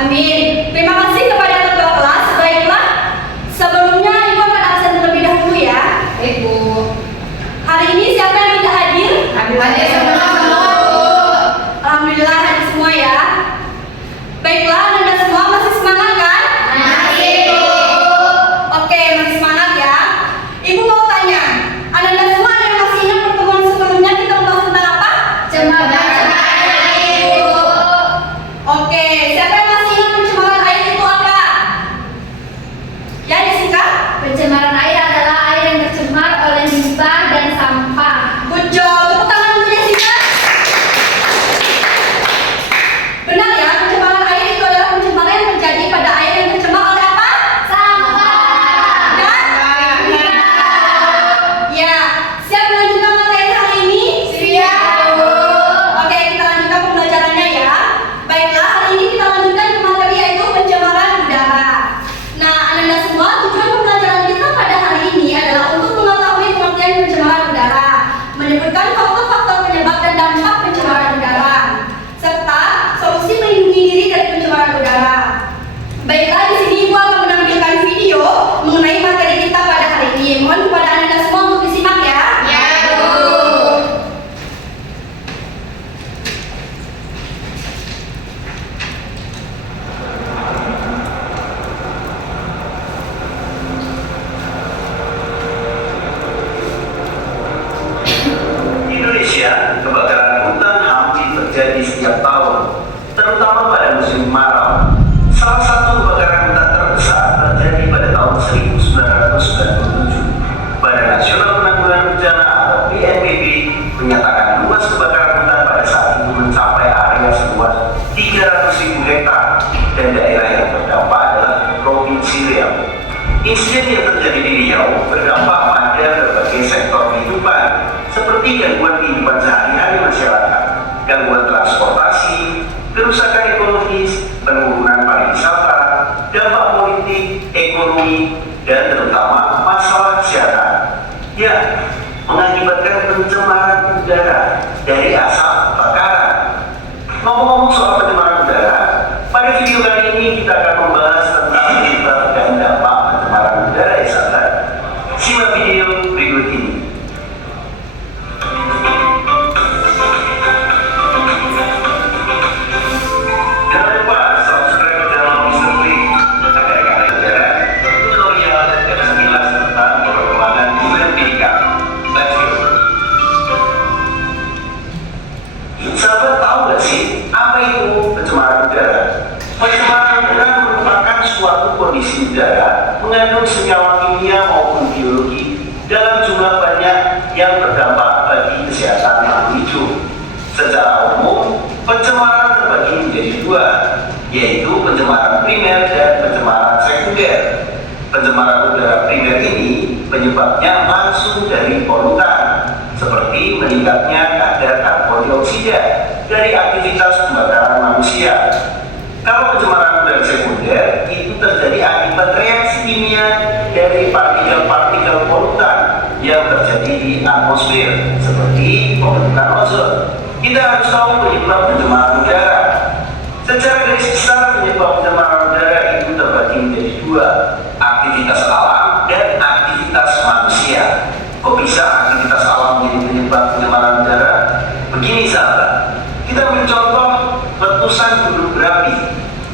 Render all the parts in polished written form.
Amin. Terima kasih kepada ketua kelas. Baiklah, sebelumnya Ibu akan absen terlebih dahulu ya. Ibu. Hari ini siapa yang tidak hadir? Hadir semua. Alhamdulillah hadir semua ya. Baiklah, Anda semua masih semangat kan? Masih, Bu. Oke, masih semangat ya. Ibu mau tanya, Anda semua ada yang masih ingat pertemuan sebelumnya kita membahas tentang apa? Pencemaran air, Bu. Oke, siapa yang masih ingat pencemaran air itu apa? Ya, Jessica? Pencemaran air adalah air yang tercemar oleh limbah dan sampah. Good job. Tepuk tangan untuk Jessica. Benar ya, pencemaran air itu adalah pencemaran yang terjadi pada air yang tercemar oleh apa? Sampah. Dan? Ya, siap melanjutkan materi hari ini? Siap, Bu. Oke, kita lanjutkan pembelajarannya ya. Baiklah, hari ini kita lanjutkan ke materi yaitu pencemaran udara. Nah, Anda semua, tujuan pembelajaran kita pada hari ini adalah untuk mengetahui pengertian pencemaran udara, menyebutkan faktor-faktor penyebab dan dampak pencemaran udara, serta solusi melindungi diri dari pencemaran udara. Baiklah, di sini Ibu akan menampilkan video mengenai materi kita pada hari ini. Mohon kepada Anda semua untuk disimak ya. Ya, Bu. Di Indonesia, kebakaran hutan hampir terjadi setiap tahun, terutama pada musim kemarau. Salah satu kebakaran hutan terbesar terjadi pada tahun 1997. Badan Nasional Penanggulangan Bencana atau BNPB menyatakan luas kebakaran hutan pada saat itu mencapai area seluas 300.000 hektar dan daerah yang terdampak adalah Provinsi Riau. Insiden yang terjadi di Riau berdampak pada berbagai sektor kehidupan, seperti gangguan kehidupan sehari-hari masyarakat, gangguan transportasi, kerusakan ekologis, penurunan pariwisata, dampak politik, ekonomi, dan terutama masalah kesehatan. Ya, mengakibatkan pencemaran udara dari asap kebakaran. Ngomong-ngomong soal pencemaran udara, pada video kali ini kita akan membahas tentang penyebab dan dampak pencemaran udara ya sahabat. Simak video berikut ini. Jangan lupa subscribe channel Mr. Lee agar kalian pelajaran, tutorial, dan sekilas tentang perkembangan dunia pendidikan. Let's go. Sahabat tahu gak sih apa itu pencemaran udara? Pencemaran udara merupakan suatu kondisi udara mengandung senyawa kimia maupun biologi dalam jumlah banyak yang berdampak bagi kesehatan makhluk hidup. Secara umum, pencemaran terbagi menjadi dua, yaitu pencemaran primer dan pencemaran sekunder. Pencemaran udara primer ini penyebabnya langsung dari polutan, seperti meningkatnya kadar karbon dioksida dari aktivitas pembakaran manusia. Kalau pencemaran udara sekunder itu terjadi akibat reaksi kimia dari partikel-partikel polutan yang terjadi di atmosfer, seperti pembentukan ozon. Kita harus tahu penyebab pencemaran udara. Secara garis besar, penyebab pencemaran udara itu terbagi menjadi dua, aktivitas alam dan aktivitas manusia. Kok bisa aktivitas alam menjadi penyebab pencemaran udara? Begini sahabat, kita ambil contoh letusan gunung berapi.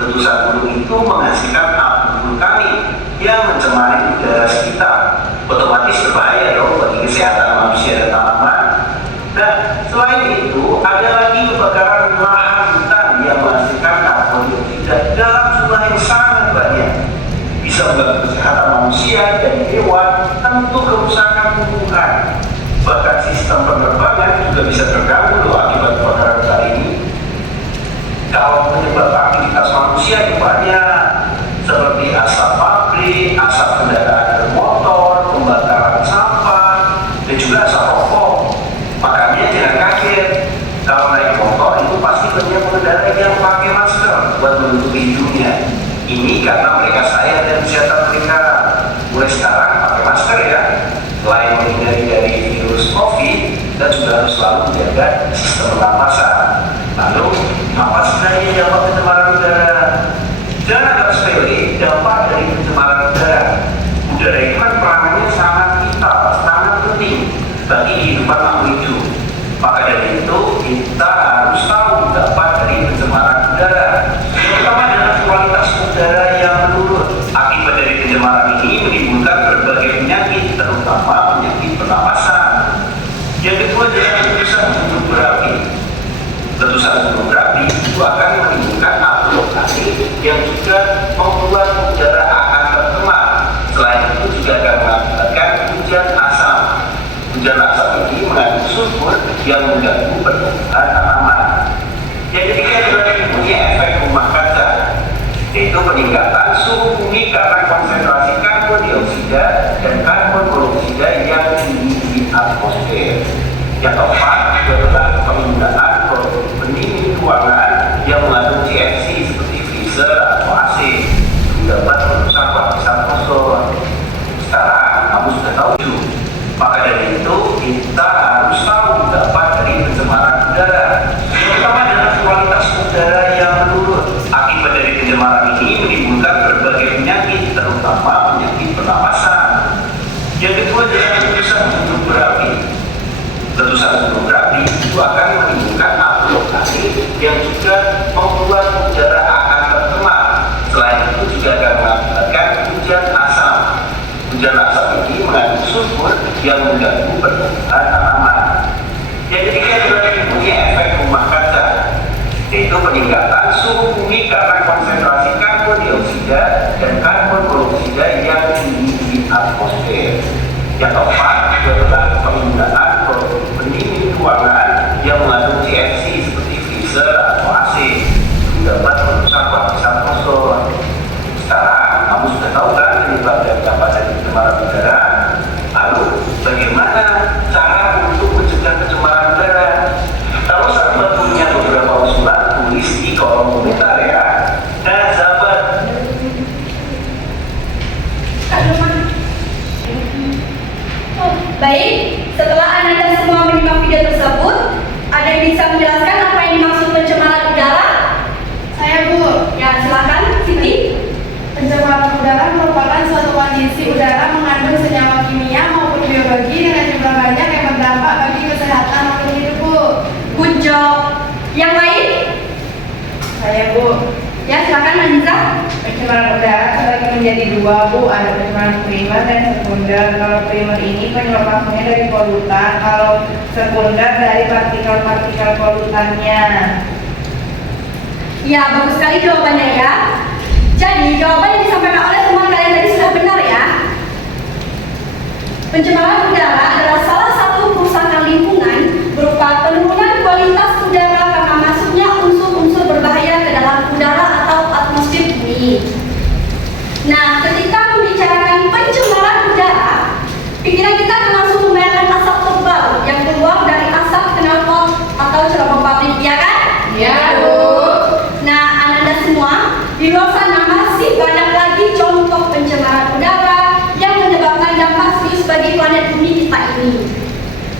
Letusan gunung itu menghasilkan abu vulkanik yang mencemari udara sekitar. Otomatis berbahaya dong bagi kesehatan manusia dan tanaman. Nah, selain itu ada lagi kebakaran lahan hutan yang menghasilkan karbon dioksida dalam jumlah yang sangat banyak. Bisa mengganggu kesehatan manusia dan hewan, tentu kerusakan tumbuhan. Bahkan sistem penerbangan juga bisa terganggu loh akibat kebakaran hutan ini. Kalau penyebab aktivitas manusia itu banyak, seperti asap pabrik, asap kendaraan bermotor, pembakaran sampah, dan juga asap rokok. Makanya jangan kaget kalau naik motor itu pasti banyak pengendara yang pakai masker buat menutupi hidungnya. Ini karena mereka sayang dan kesehatan mereka. Mulai sekarang pakai masker ya. Selain menghindari dari virus COVID, kita juga harus selalu menjaga sistem pernapasan. Lalu, apa sebenarnya dampak pencemaran udara? itu akan menimbulkan abrasi yang juga membuat udara akan tercemar. Selain itu juga akan mengakibatkan hujan asam. Hujan asam ini mengandung sulfur yang mengganggu pertumbuhan tanaman. Yang ketiga adalah punya efek rumah kaca, yaitu peningkatan suhu bumi karena konsentrasi karbon dioksida dan karbon monoksida yang tinggi di atmosfer. Yang keempat adalah penggunaan produk pendingin ruangan yang mengandung CFC seperti freezer atau AC dapat merusak lapisan ozon. Sekarang kamu sudah tahu juga. Maka dari itu kita harus tahu dampak dari pencemaran udara. Pertama adalah kualitas udara yang menurun. Akibat dari pencemaran ini menimbulkan berbagai penyakit, terutama penyakit pernapasan. Yang kedua adalah letusan gunung berapi. Letusan gunung berapi itu akan menimbulkan abrasi yang juga membuat udara akan tercemar. Selain itu juga akan mengakibatkan hujan asam. Hujan asam ini mengandung sulfur yang mengganggu pertumbuhan tanaman. Yang ketiga adalah punya efek rumah kaca, yaitu peningkatan suhu bumi karena konsentrasi karbon dioksida dan karbon monoksida yang tinggi di atmosfer. Yang keempat adalah penggunaan produk pendingin ruangan yang mengandung CFC seperti freezer atau AC dapat merusak lapisan ozon. Sekarang kamu sudah tahu kan penyebab dan dampak dari pencemaran udara. Lalu bagaimana cara untuk mencegah pencemaran udara? Kalau sahabat punya beberapa usulan, tulis di kolom komentar ya. Nah sahabat, baik, setelah Anda semua menyimak video tersebut, ada yang bisa menjelaskan apa yang dimaksud pencemaran udara? Saya Bu. Ya, silakan, Siti. Pencemaran udara merupakan suatu kondisi udara mengandung senyawa kimia maupun biologi dengan jumlah banyak yang berdampak bagi kesehatan makhluk hidup Bu. Good job. Yang lain? Saya Bu. Ya, silakan Anza. Pencemaran udara terbagi menjadi dua Bu, ada pencemaran primer dan sekunder. Kalau primer ini penyebab langsungnya dari polutan, kalau sekunder dari partikel-partikel polutannya. Ya, bagus sekali jawabannya ya. Jadi, jawaban yang disampaikan oleh teman kalian tadi sudah benar ya. Pencemaran udara adalah salah satu kerusakan lingkungan berupa penurunan kualitas udara karena masuknya unsur-unsur berbahaya ke dalam udara atau atmosfer bumi. Nah, ketika membicarakan pencemaran udara, pikiran kita akan langsung membayangkan asap tebal yang keluar dari asap knalpot atau cerobong pabrik, ya kan? Iya Bu. Nah, Anda semua, di luar sana masih banyak lagi contoh pencemaran udara yang menyebabkan dampak serius bagi planet bumi kita ini.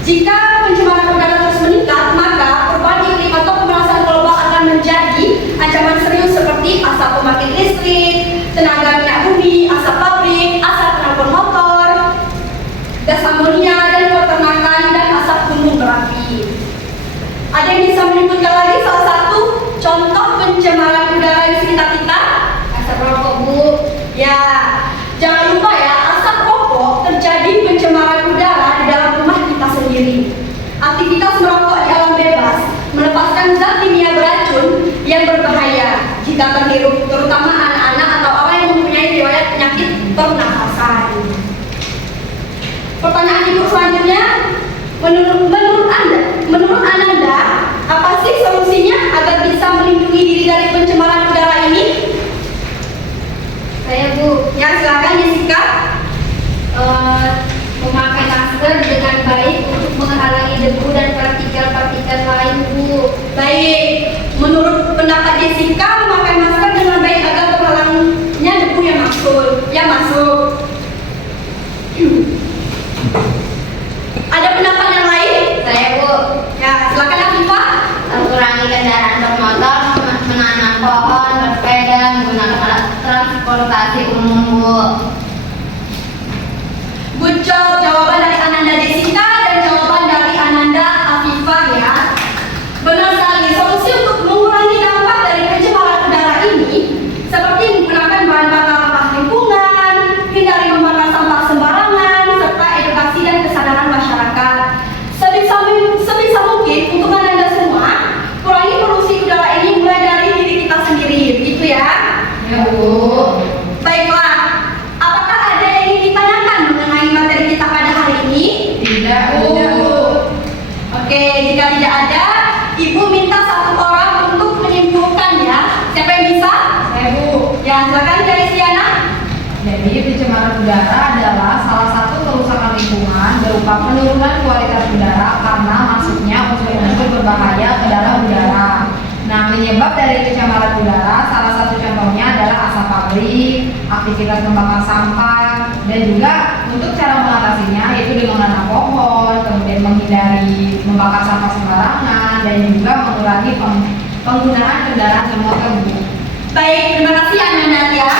Jika pencemaran udara terus meningkat, maka perubahan iklim atau pemanasan global akan menjadi ancaman serius seperti asap pembangkit listrik, tenaga minyak bumi, asap pabrik, asap knalpot motor, gas amonia dan peternakan, dan asap gunung berapi. Ada yang bisa menyebutkan lagi salah satu contoh pencemaran udara di sekitar kita? Asap rokok Bu. Ya, jangan lupa ya, asap rokok terjadi pencemaran udara di dalam rumah kita sendiri. Aktivitas merokok di alam bebas melepaskan zat kimia beracun yang berbahaya jika terhirup, terutama anak-anak atau orang yang mempunyai riwayat penyakit pernapasan. Pertanyaan ibu selanjutnya, menurut Ananda, apa sih solusinya agar bisa melindungi diri dari pencemaran udara ini? Saya Bu. Ya, silakan Jessica. Memakai masker dengan baik untuk menghalangi debu dan partikel-partikel lain Bu. Baik, menurut pendapat Jessica, memakai masker dengan baik agar terhalangnya debu yang masuk. Ada pendapat yang lain? Saya Bu. Ya, silakan Afifah. Kurangi kendaraan bermotor, menanam pohon, bersepeda, menggunakan alat transportasi umum Bu. Good job, jawaban dari Ananda Jessica dan jawaban dari Ananda Afifah ya. Benar sekali, solusi untuk mengurangi dampak dari pencemaran udara ini seperti menggunakan bahan bakar ramah lingkungan, hindari membakar sampah sembarangan, serta edukasi dan kesadaran masyarakat. Sebisa mungkin untuk Ananda semua, kurangi polusi udara ini mulai dari udara adalah salah satu kerusakan lingkungan berupa penurunan kualitas udara karena masuknya unsur-unsur berbahaya ke dalam udara. Nah, penyebab dari pencemaran udara salah satu contohnya adalah asap pabrik, aktivitas membakar sampah, dan juga untuk cara mengatasinya yaitu dengan menanam pohon, kemudian menghindari membakar sampah sembarangan, dan juga mengurangi penggunaan kendaraan bermotor. Baik, terima kasih Ananda.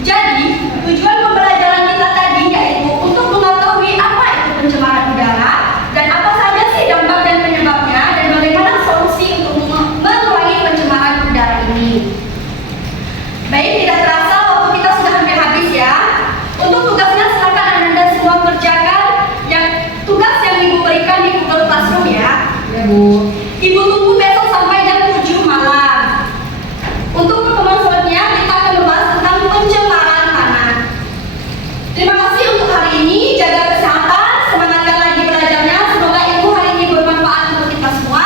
Jadi, tujuan pembelajaran kita tadi yaitu untuk mengetahui apa itu pencemaran udara dan apa saja sih dampak dan penyebabnya dan bagaimana solusi untuk mengurangi pencemaran udara ini. Baik, tidak terasa waktu kita sudah hampir habis ya. Untuk tugasnya silakan Ananda semua kerjakan tugas yang Ibu berikan di Google Classroom ya. Ya Bu. Ibu tunggu besok sampai jam 7 malam. Untuk pertemuan selanjutnya kita akan membahas tentang pencemaran tanah. Terima kasih untuk hari ini. Jaga kesehatan, semangatkan lagi belajarnya. Semoga ilmu hari ini bermanfaat untuk kita semua.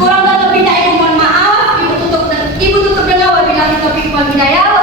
Kurang dan lebihnya Ibu mohon maaf. Ibu tutup dengan wabillahi taufiq wal hidayah.